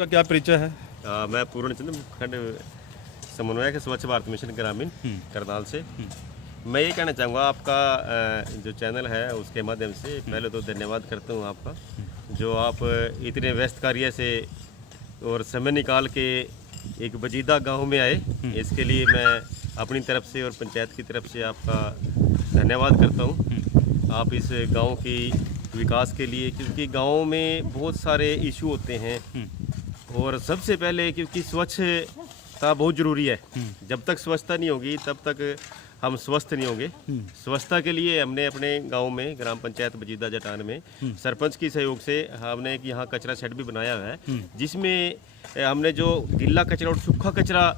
आपका क्या परिचय है? मैं पूर्णचंद खंड समन्वयक है स्वच्छ भारत मिशन ग्रामीण करनाल से। मैं ये कहना चाहूँगा आपका जो चैनल है उसके माध्यम से पहले तो धन्यवाद करता हूँ आपका, जो आप इतने व्यस्त कार्य से और समय निकाल के एक बजीदा गांव में आए, इसके लिए मैं अपनी तरफ से और पंचायत की तरफ से आपका धन्यवाद करता हूँ। आप इस गांव की विकास के लिए, क्योंकि गांव में बहुत सारे इशू होते हैं और सबसे पहले क्योंकि स्वच्छता बहुत ज़रूरी है। जब तक स्वच्छता नहीं होगी तब तक हम स्वस्थ नहीं होंगे। स्वच्छता के लिए हमने अपने गांव में ग्राम पंचायत बजीदा जटान में सरपंच की सहयोग से हमने एक यहाँ कचरा शेड भी बनाया हुआ है, जिसमें हमने जो गीला कचरा और सूखा कचरा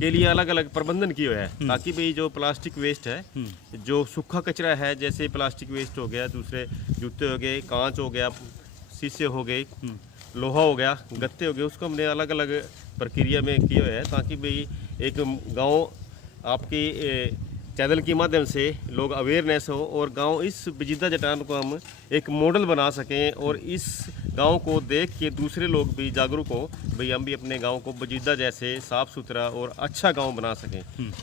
के लिए अलग अलग प्रबंधन किया है, ताकि भाई जो प्लास्टिक वेस्ट है, जो सूखा कचरा है जैसे प्लास्टिक वेस्ट हो गया, दूसरे जूते हो गए, कांच हो गया, शीशे हो गए, लोहा हो गया, गत्ते हो गए, उसको हमने अलग अलग प्रक्रिया में किया है, ताकि भाई एक गांव आपकी चैनल के माध्यम से लोग अवेयरनेस हो और गांव इस बजीदा जटान को हम एक मॉडल बना सकें और इस गांव को देख के दूसरे लोग भी जागरूक हो, भाई हम भी अपने गांव को बजीदा जैसे साफ़ सुथरा और अच्छा गांव बना सकें।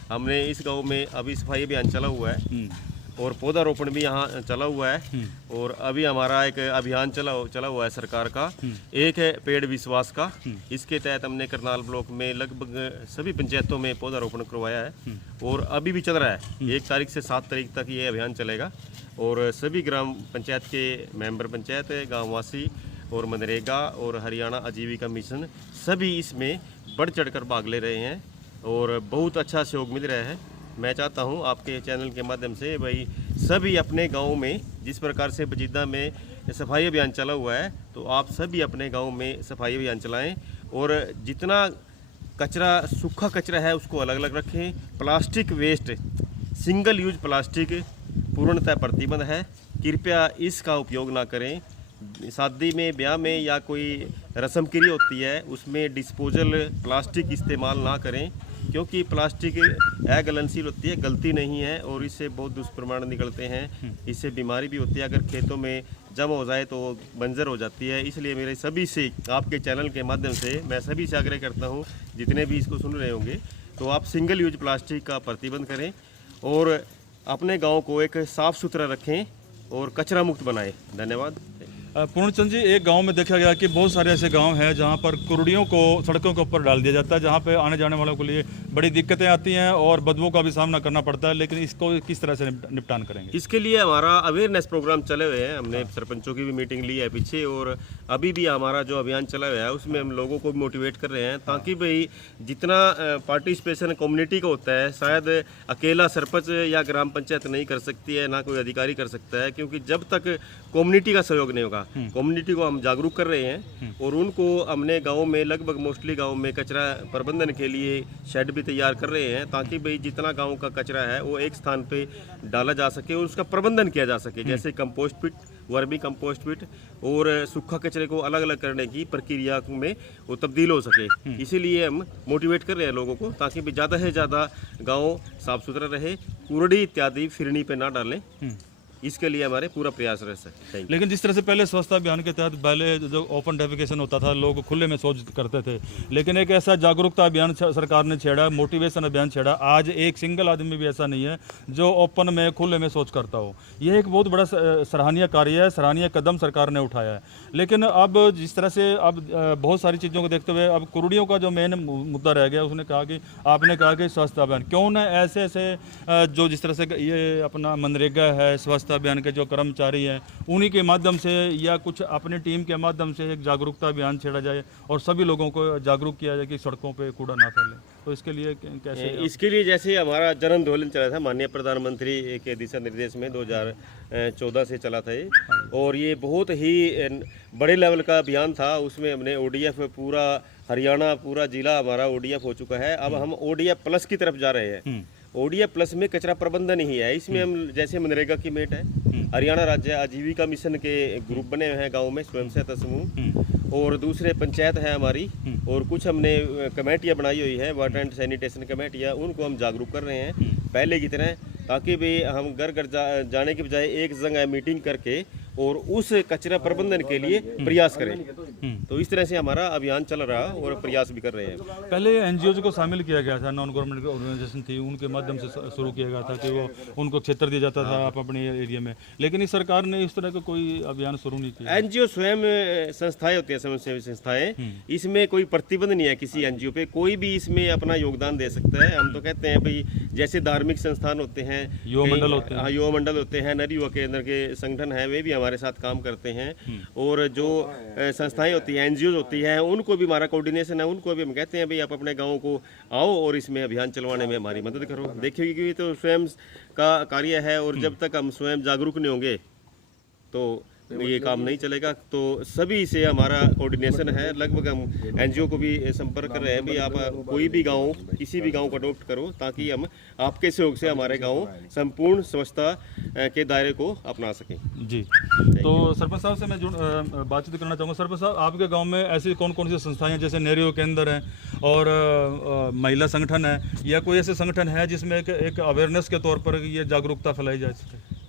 हमने इस गांव में अभी सफाई अभियान चला हुआ है और पौधारोपण भी यहाँ चला हुआ है, और अभी हमारा एक अभियान चला हुआ है सरकार का, एक है पेड़ विश्वास का। इसके तहत हमने करनाल ब्लॉक में लगभग सभी पंचायतों में पौधारोपण करवाया है और अभी भी चल रहा है। 1 तारीख से 7 तारीख तक ये अभियान चलेगा और सभी ग्राम पंचायत के मेंबर पंचायत, गाँववासी और मनरेगा और हरियाणा आजीविका मिशन सभी इसमें बढ़ चढ़ कर भाग ले रहे हैं और बहुत अच्छा सहयोग मिल रहा है। मैं चाहता हूं आपके चैनल के माध्यम से भाई सभी अपने गांव में, जिस प्रकार से बजीदा में सफाई अभियान चला हुआ है, तो आप सभी अपने गांव में सफाई अभियान चलाएं और जितना कचरा सूखा कचरा है उसको अलग अलग रखें। Plastic waste, single use plastic पूर्णतः प्रतिबंध है, कृपया इसका उपयोग ना करें। शादी में, ब्याह में या कोई रस्म क्रिया होती है उसमें डिस्पोजल प्लास्टिक इस्तेमाल ना करें, क्योंकि प्लास्टिक अघुलनशील होती है, गलती नहीं है और इससे बहुत दुष्परिणाम निकलते हैं। इससे बीमारी भी होती है, अगर खेतों में जमा हो जाए तो बंजर हो जाती है। इसलिए मेरे सभी से, आपके चैनल के माध्यम से मैं सभी से आग्रह करता हूं, जितने भी इसको सुन रहे होंगे, तो आप सिंगल यूज प्लास्टिक का प्रतिबंध करें और अपने गाँव को एक साफ़ सुथरा रखें और कचरा मुक्त बनाएं। धन्यवाद। पूर्णचंद जी, एक गांव में देखा गया कि बहुत सारे ऐसे गांव हैं जहां पर कुर्डियों को सड़कों के ऊपर डाल दिया जाता है, जहां पे आने जाने वालों के लिए बड़ी दिक्कतें आती हैं और बदबू का भी सामना करना पड़ता है, लेकिन इसको किस तरह से निपटान करेंगे? इसके लिए हमारा अवेयरनेस प्रोग्राम चले हुए हैं, हमने सरपंचों की भी मीटिंग ली है पीछे, और अभी भी हमारा जो अभियान चला हुआ है उसमें हम लोगों को मोटिवेट कर रहे हैं, ताकि भाई जितना पार्टिसिपेशन कम्युनिटी का होता है, शायद अकेला सरपंच या ग्राम पंचायत नहीं कर सकती है, ना कोई अधिकारी कर सकता है, क्योंकि जब तक कम्युनिटी का सहयोग नहीं होगा, कम्युनिटी को हम जागरूक कर रहे हैं और उनको हमने गांव में लगभग मोस्टली गांव में कचरा प्रबंधन के लिए शेड भी तैयार कर रहे हैं, ताकि भाई जितना गांव का कचरा है वो एक स्थान पे डाला जा सके और उसका प्रबंधन किया जा सके, जैसे compost pit, vermicompost pit और सूखा कचरे को अलग अलग करने की प्रक्रिया में वो तब्दील हो सके। इसीलिए हम मोटिवेट कर रहे हैं लोगों को, ताकि भी ज़्यादा से ज़्यादा गाँव साफ सुथरा रहे, कूड़े इत्यादि फिरनी पे ना डालें। इसके लिए हमारे पूरा प्रयास रह सकते हैं। लेकिन जिस तरह से पहले स्वच्छता अभियान के तहत पहले जो ओपन डेफिकेशन होता था, लोग खुले में शौच करते थे, लेकिन एक ऐसा जागरूकता अभियान सरकार ने छेड़ा, मोटिवेशन अभियान छेड़ा। आज एक सिंगल आदमी भी ऐसा नहीं है जो ओपन में, खुले में शौच करता हो। यह एक बहुत बड़ा सराहनीय कार्य है, सराहनीय कदम सरकार ने उठाया है। लेकिन अब जिस तरह से अब बहुत सारी चीज़ों को देखते हुए अब कुर्डियों का जो मेन मुद्दा रह गया, उसने कहा कि आपने कहा कि स्वच्छता अभियान क्यों न ऐसे ऐसे जो जिस तरह से ये अपना मनरेगा है, स्वच्छता अभियान के जो कर्मचारी हैं उन्हीं के माध्यम से या कुछ अपनी टीम के माध्यम से एक जागरूकता अभियान छेड़ा जाए और सभी लोगों को जागरूक किया जाए कि सड़कों पे कूड़ा ना फैले। तो इसके लिए कैसे? इसके लिए जैसे हमारा जन आंदोलन चला था माननीय प्रधानमंत्री के दिशा निर्देश में 2014 से चला था ये, और ये बहुत ही बड़े लेवल का अभियान था। उसमें हमने ODF पूरा हरियाणा, पूरा जिला हमारा ODF हो चुका है। अब हम ODF प्लस की तरफ जा रहे हैं। ODF प्लस में कचरा प्रबंधन ही है। इसमें हम जैसे मनरेगा की मेट है, हरियाणा राज्य आजीविका मिशन के ग्रुप बने हुए हैं गाँव में, स्वयं सहायता समूह, और दूसरे पंचायत है हमारी, और कुछ हमने कमेटियाँ बनाई हुई है, वाटर एंड सैनिटेशन कमेटियाँ, उनको हम जागरूक कर रहे हैं पहले की तरह, ताकि भी हम घर घर जाने के बजाय एक जगह मीटिंग करके और उस कचरा प्रबंधन के लिए प्रयास करें। तो इस तरह से हमारा अभियान चल रहा और प्रयास भी कर रहे हैं। पहले एनजीओ को शामिल किया गया था, नॉन गवर्नमेंट ऑर्गेनाइजेशन थी, उनके माध्यम से शुरू किया गया था कि वो उनको क्षेत्र दिया जाता था आप अपने एरिया में, लेकिन इस सरकार ने इस तरह का कोई अभियान शुरू नहीं किया। एनजीओ स्वयं संस्थाएं होती हैं, समाजसेवी संस्थाएं, इसमें कोई प्रतिबंध नहीं है किसी एनजीओ पे, कोई भी इसमें अपना योगदान दे सकता है। हम तो कहते हैं भाई जैसे धार्मिक संस्थान होते हैं, युवा मंडल होते हैं, हाँ युवा मंडल होते हैं, नर युवा केंद्र के संगठन हैं, वे भी हमारे साथ काम करते हैं। और जो संस्थाएं होती हैं, एनजीओ होती हैं, उनको भी हमारा कोऑर्डिनेशन है, उनको भी हम कहते हैं भाई आप अपने गाँव को आओ और इसमें अभियान चलवाने में हमारी मदद करो। देखिए कि तो स्वयं का कार्य है और जब तक हम स्वयं जागरूक नहीं होंगे तो ये काम नहीं चलेगा। तो सभी से हमारा कोऑर्डिनेशन है, लगभग हम एनजीओ को भी संपर्क कर रहे हैं भी आप कोई भी गांव, किसी भी गांव को अडोप्ट करो ताकि हम आपके सहयोग से हमारे गांव संपूर्ण स्वच्छता के दायरे को अपना सकें। जी, तो सरपंच साहब से मैं बातचीत करना चाहूँगा। सरपंच साहब, आपके गांव में ऐसी कौन कौन सी संस्थाएं हैं, जैसे नेहरू केंद्र हैं और महिला संगठन है, या कोई ऐसे संगठन है जिसमें एक अवेयरनेस के तौर पर ये जागरूकता फैलाई जाए?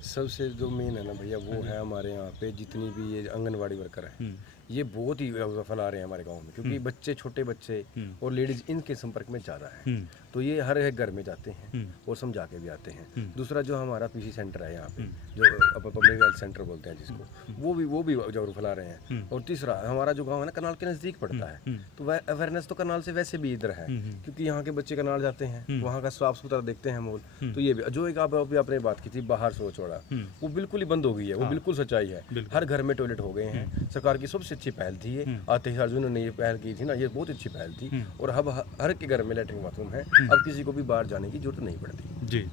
सबसे जो मेन है ना भैया वो है हमारे यहाँ पे जितनी भी ये आंगनवाड़ी वर्कर है, ये बहुत ही फैला रहे हैं हमारे गांव में, क्योंकि बच्चे, छोटे बच्चे और लेडीज इनके संपर्क में ज़्यादा है, तो ये हर एक घर में जाते हैं और समझा के भी आते हैं। दूसरा जो हमारा पीसी सेंटर है यहाँ पे, जो पब्लिक हेल्थ सेंटर बोलते हैं जिसको, वो भी जागरूक फैला रहे हैं। और तीसरा हमारा जो गाँव है ना कनाल के नज़दीक पड़ता है, तो वह अवेयरनेस तो कनाल से वैसे भी इधर है, क्योंकि यहाँ के बच्चे कनाल जाते हैं, वहाँ का साफ सुथरा देखते हैं माहौल। तो ये भी जो एक आपने बात की थी बाहर शौच वाला, वो बिल्कुल ही बंद हो गई है, वो बिल्कुल सच्चाई है। हर घर में टॉयलेट हो गए हैं। सरकार की सबसे अच्छी पहल थी ये, आते ही अर्जुन ने ये पहल की थी ना, ये बहुत अच्छी पहल थी। और अब हर के घर में लैट्रिन बाथरूम है, अब किसी को भी बाहर जाने की जरूरत नहीं पड़ती। जी,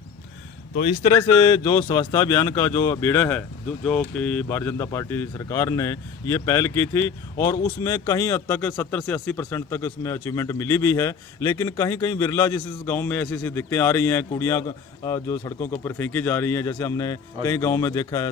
तो इस तरह से जो स्वच्छता अभियान का जो बीड़ा है, जो कि भारतीय जनता पार्टी सरकार ने ये पहल की थी, और उसमें कहीं हद तक 70 से 80% तक उसमें अचीवमेंट मिली भी है। लेकिन कहीं कहीं बिरला जिस गांव में ऐसी ऐसी दिक्कतें आ रही हैं, कूड़ियाँ जो सड़कों के ऊपर फेंकी जा रही हैं, जैसे हमने कई गाँव में देखा है।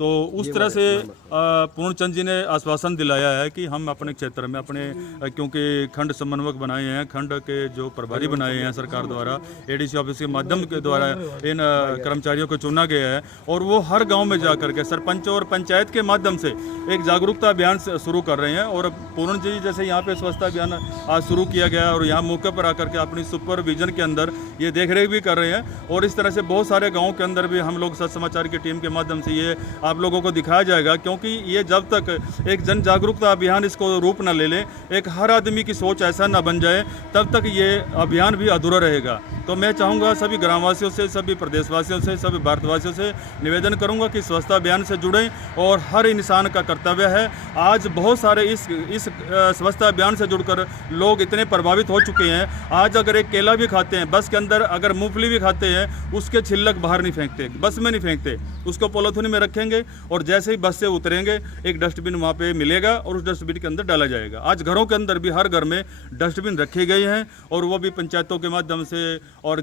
तो उस तरह से पूर्णचंद जी ने आश्वासन दिलाया है कि हम अपने क्षेत्र में क्योंकि खंड समन्वयक बनाए हैं, खंड के जो प्रभारी बनाए हैं सरकार द्वारा, एडीसी ऑफिस के माध्यम के द्वारा इन कर्मचारियों को चुना गया है, और वो हर गांव में जाकर के सरपंच और पंचायत के माध्यम से एक जागरूकता अभियान शुरू कर रहे हैं। और पूर्ण जी जैसे यहाँ पे स्वच्छता अभियान आज शुरू किया गया, और यहाँ मौके पर आकर के अपनी सुपरविजन के अंदर ये देखरेख भी कर रहे हैं। और इस तरह से बहुत सारे गाँव के अंदर भी हम लोग सच समाचार की टीम के माध्यम से ये आप लोगों को दिखाया जाएगा, क्योंकि ये जब तक एक जन जागरूकता अभियान इसको रूप न ले ले, एक हर आदमी की सोच ऐसा न बन जाए, तब तक ये अभियान भी अधूरा रहेगा। तो मैं चाहूँगा सभी ग्रामवासियों से, सभी प्रदेशवासियों से, सभी भारतवासियों से निवेदन करूँगा कि स्वच्छता अभियान से जुड़ें, और हर इंसान का कर्तव्य है। आज बहुत सारे इस स्वच्छता अभियान से जुड़कर लोग इतने प्रभावित हो चुके हैं। आज अगर एक केला भी खाते हैं, बस के अंदर अगर मूंगफली भी खाते हैं, उसके छिलक बाहर नहीं फेंकते, बस में नहीं फेंकते, उसको पॉलीथीन में रखेंगे, और जैसे ही बस से उतरेंगे एक डस्टबिन वहाँ पे मिलेगा और उस डस्टबिन के अंदर डाला जाएगा। आज घरों के अंदर भी हर घर में डस्टबिन रखे गए हैं, और वो भी पंचायतों के माध्यम से, और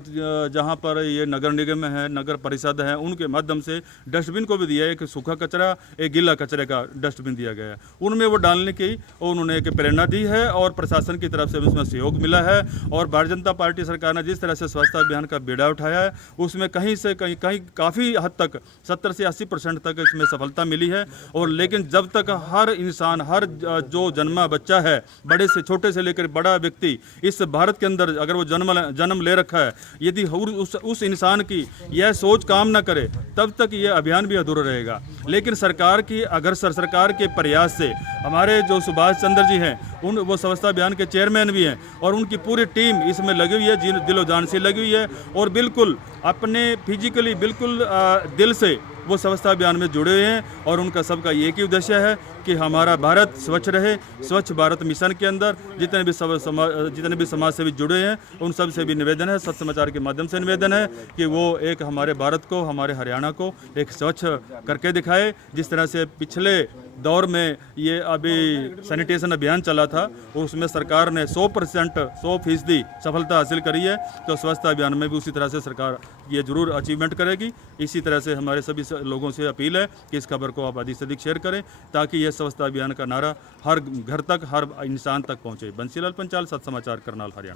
जहाँ पर ये नगर निगम है, नगर परिषद है, उनके माध्यम से डस्टबिन को भी दिया है। एक सूखा कचरा, एक गीला कचरे का डस्टबिन दिया गया है, उनमें वो डालने की उन्होंने एक प्रेरणा दी है, और प्रशासन की तरफ से उसमें सहयोग मिला है। और भारतीय जनता पार्टी सरकार ने जिस तरह से स्वच्छता अभियान का बीड़ा उठाया है, उसमें कहीं से कहीं काफ़ी हद तक 70 से 80% तक इसमें सफलता मिली है। और लेकिन जब तक हर इंसान, हर जो जन्मा बच्चा है, बड़े से छोटे से लेकर बड़ा व्यक्ति इस भारत के अंदर अगर वो जन्म ले रखा है, यदि उस इंसान की यह सोच काम ना करे, तब तक ये अभियान भी अधूरा रहेगा। लेकिन सरकार की सरकार के प्रयास से हमारे जो सुभाष चंद्र जी हैं, वो स्वच्छता अभियान के चेयरमैन भी हैं, और उनकी पूरी टीम इसमें लगी हुई है, दिलो जान से लगी हुई है, और बिल्कुल अपने फिजिकली बिल्कुल दिल से वो स्वच्छता अभियान में जुड़े हुए हैं। और उनका सबका एक ही उद्देश्य है कि हमारा भारत स्वच्छ रहे। स्वच्छ भारत मिशन के अंदर जितने भी समाज सेवी जुड़े हैं, उन सब से भी निवेदन है, सत्य समाचार के माध्यम से निवेदन है कि वो एक हमारे भारत को, हमारे हरियाणा को एक स्वच्छ करके दिखाए। जिस तरह से पिछले दौर में ये अभी सैनिटेशन अभियान चला था, उसमें सरकार ने 100% सफलता हासिल करी है, तो स्वच्छता अभियान में भी उसी तरह से सरकार ये जरूर अचीवमेंट करेगी। इसी तरह से हमारे सभी लोगों से अपील है कि इस खबर को आप अधिक से अधिक शेयर करें, ताकि यह स्वच्छता अभियान का नारा हर घर तक, हर इंसान तक पहुंचे। बंसीलाल पंचाल, सत्य समाचार, करनाल, हरियाणा।